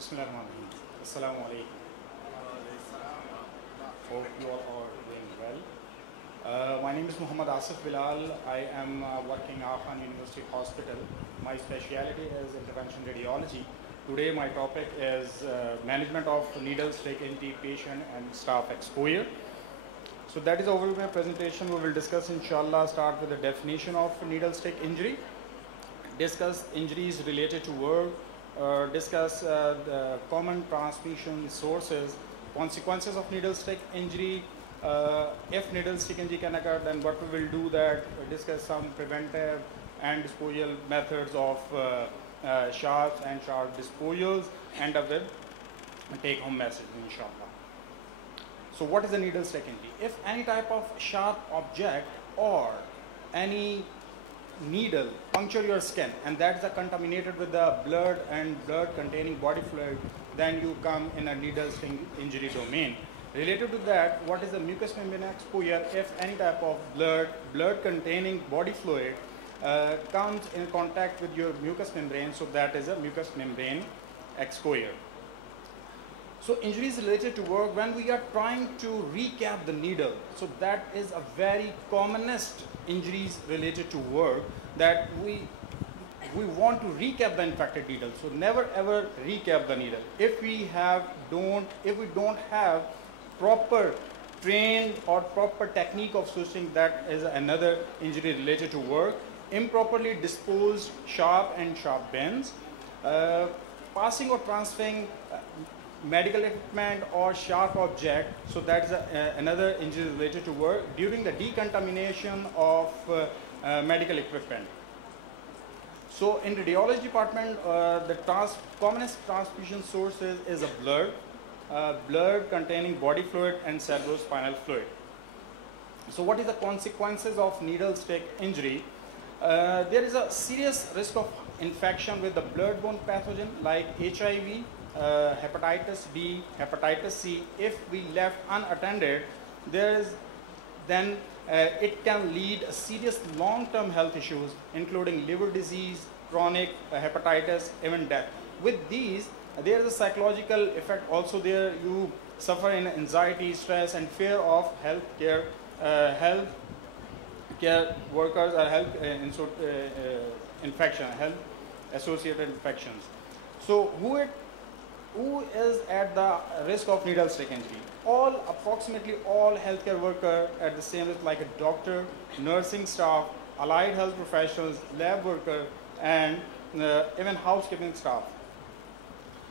Bismillahirrahmanirrahim. Assalamu alaikum. Hope you all are doing well. My name is Muhammad Asif Bilal. I am working at Afan University Hospital. My specialty is intervention radiology. Today my topic is management of needle stick injury patient and staff exposure. So that is overall my presentation. We will discuss, inshallah, start with the definition of needle stick injury, discuss injuries related to work, discuss the common transmission sources, consequences of needle stick injury. If needle stick injury can occur, then what we will do that, discuss some preventive and disposal methods of sharps and sharp disposals, and a with take home message, inshallah. So what is a needle stick injury? If any type of sharp object or any needle puncture your skin and that's contaminated with the blood and blood containing body fluid, then you come in a needle stick injury domain. Related to that, what is the mucous membrane exposure? If any type of blood containing body fluid comes in contact with your mucous membrane, so that is a mucous membrane exposure. So injuries related to work, when we are trying to recap the needle, so that is a very commonest injuries related to work, that we want to recap the infected needle. So never ever recap the needle. If we don't have proper trained or proper technique of switching, that is another injury related to work. Improperly disposed sharp and sharp bends, passing or transferring medical equipment or sharp object, so that's another injury related to work. During the decontamination of medical equipment. So in radiology department, the commonest transfusion sources is a blood containing body fluid and cerebrospinal fluid. So what is the consequences of needle stick injury? There is a serious risk of infection with the blood-borne pathogen like HIV, hepatitis B, hepatitis C. If we left unattended, then it can lead to serious long-term health issues, including liver disease, chronic hepatitis, even death. With these, there is a psychological effect also there. You suffer in anxiety, stress, and fear of healthcare workers or health associated infections. So who is at the risk of needle stick injury? Approximately all healthcare workers at the same risk, like a doctor, nursing staff, allied health professionals, lab workers, and even housekeeping staff.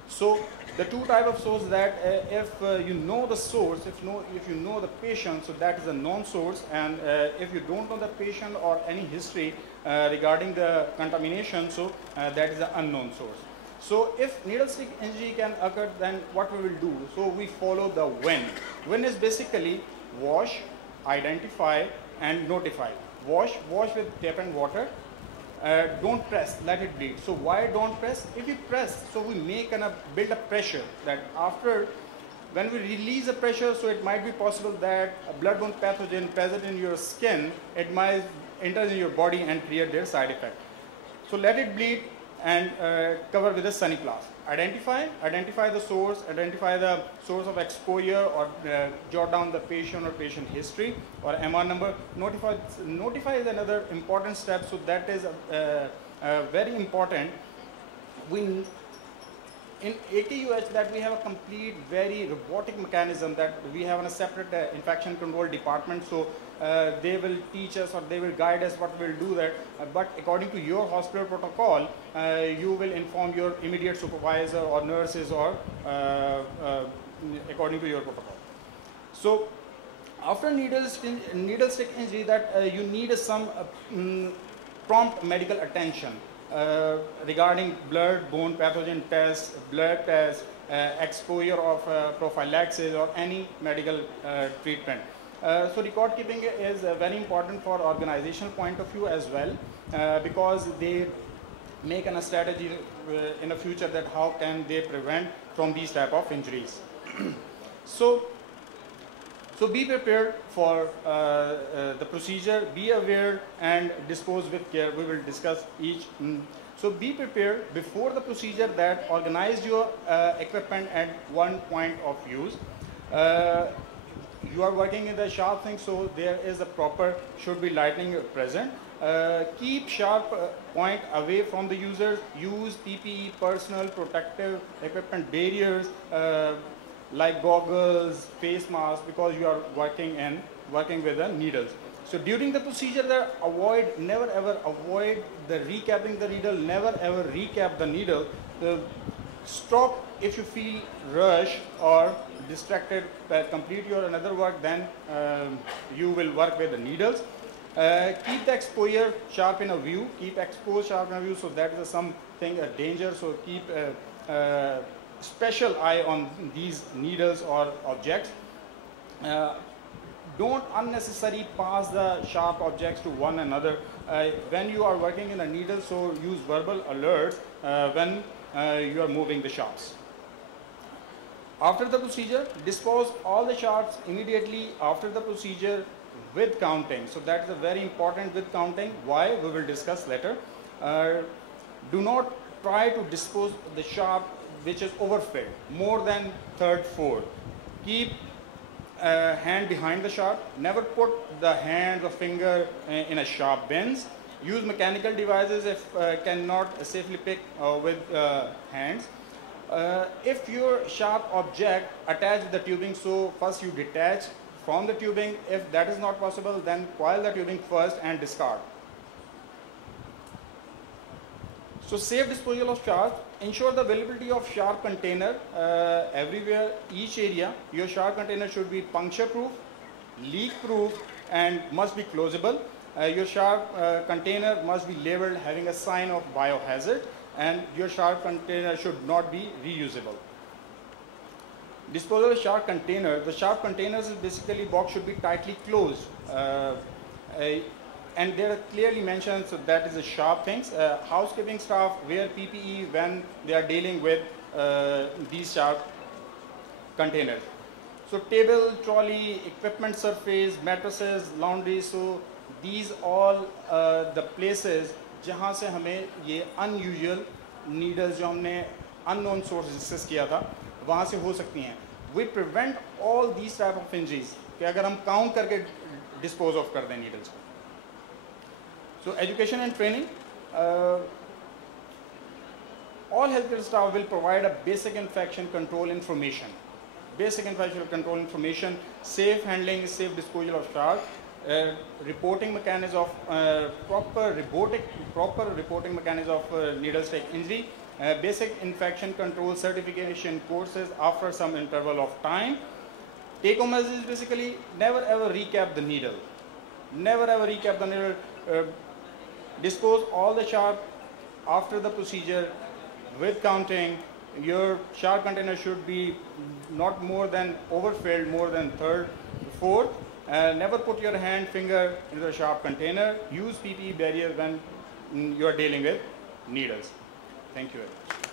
So the two type of source that if you know the source, if you know the patient, so that is a known source, and if you don't know the patient or any history regarding the contamination, so that is an unknown source. So if needle stick injury can occur, then what we will do? So we follow the when. When is basically wash, identify, and notify. Wash with tap and water. Don't press, let it bleed. So why don't press? If you press, so we build a pressure that after, when we release the pressure, so it might be possible that a blood-borne pathogen present in your skin, it might enter in your body and create their side effect. So let it bleed and cover with a sunny cloth. Identify the source, identify the source of exposure, or jot down the patient or patient history or MR number. Notify is another important step, so that is very important. In AKUH, that we have a complete, very robotic mechanism that we have in a separate infection control department. So they will teach us or they will guide us what we'll do that. But according to your hospital protocol, you will inform your immediate supervisor or nurses or according to your protocol. So after needle stick injury, that you need some prompt medical attention. Regarding blood-borne pathogen tests, blood tests, exposure of prophylaxis or any medical treatment. So record keeping is very important for organizational point of view as well, because they make a strategy in the future that how can they prevent from these type of injuries. So So be prepared for the procedure, be aware and dispose with care. We will discuss each. So be prepared before the procedure that organize your equipment at one point of use. You are working in the sharp thing, so there is a proper, should be lighting present. Keep sharp point away from the users. Use PPE, personal protective equipment barriers, like goggles, face masks, because you are working with the needles. So during the procedure, never ever avoid the recapping the needle. Never ever recap the needle. Stop if you feel rush or distracted. Complete your another work, then you will work with the needles. Keep the exposure sharp in a view. Keep exposed sharp in a view. So that is something a danger. So keep special eye on these needles or objects. Don't unnecessarily pass the sharp objects to one another. When you are working in a needle, so use verbal alerts when you are moving the sharps. After the procedure, dispose all the sharps immediately after the procedure with counting. So that is very important, with counting. Why? We will discuss later. Do not try to dispose the sharp which is overfilled, more than third, fourth. Keep hand behind the sharp. Never put the hand or finger in a sharp bins. Use mechanical devices if cannot safely pick with hands. If your sharp object attached with the tubing, so first you detach from the tubing. If that is not possible, then coil the tubing first and discard. So safe disposal of sharp. Ensure the availability of sharp container everywhere, each area. Your sharp container should be puncture proof, leak proof, and must be closable. Your sharp container must be labeled having a sign of biohazard, and your sharp container should not be reusable. Disposal of sharp container. The sharp containers is basically box should be tightly closed. And there are clearly mentioned, so that is the sharp things. Housekeeping staff wear PPE when they are dealing with these sharp containers. So table, trolley, equipment surface, mattresses, laundry. So these all the places जहाँ से हमें ये unusual needles जो हमने unknown sources discuss किया था वहाँ से हो सकती हैं. We prevent all these type of injuries कि अगर हम count करके dispose of कर दें needles को. So education and training. All healthcare staff will provide a basic infection control information. Basic infection control information, safe handling, safe disposal of sharp, reporting mechanism of proper reporting mechanism of needle stick injury, basic infection control certification courses after some interval of time. Ecommerce is basically never ever recap the needle. Never ever recap the needle. Dispose all the sharp after the procedure with counting. Your sharp container should be not more than overfilled, more than third, fourth. Never put your hand, finger into the sharp container. Use PPE barrier when you are dealing with needles. Thank you very much.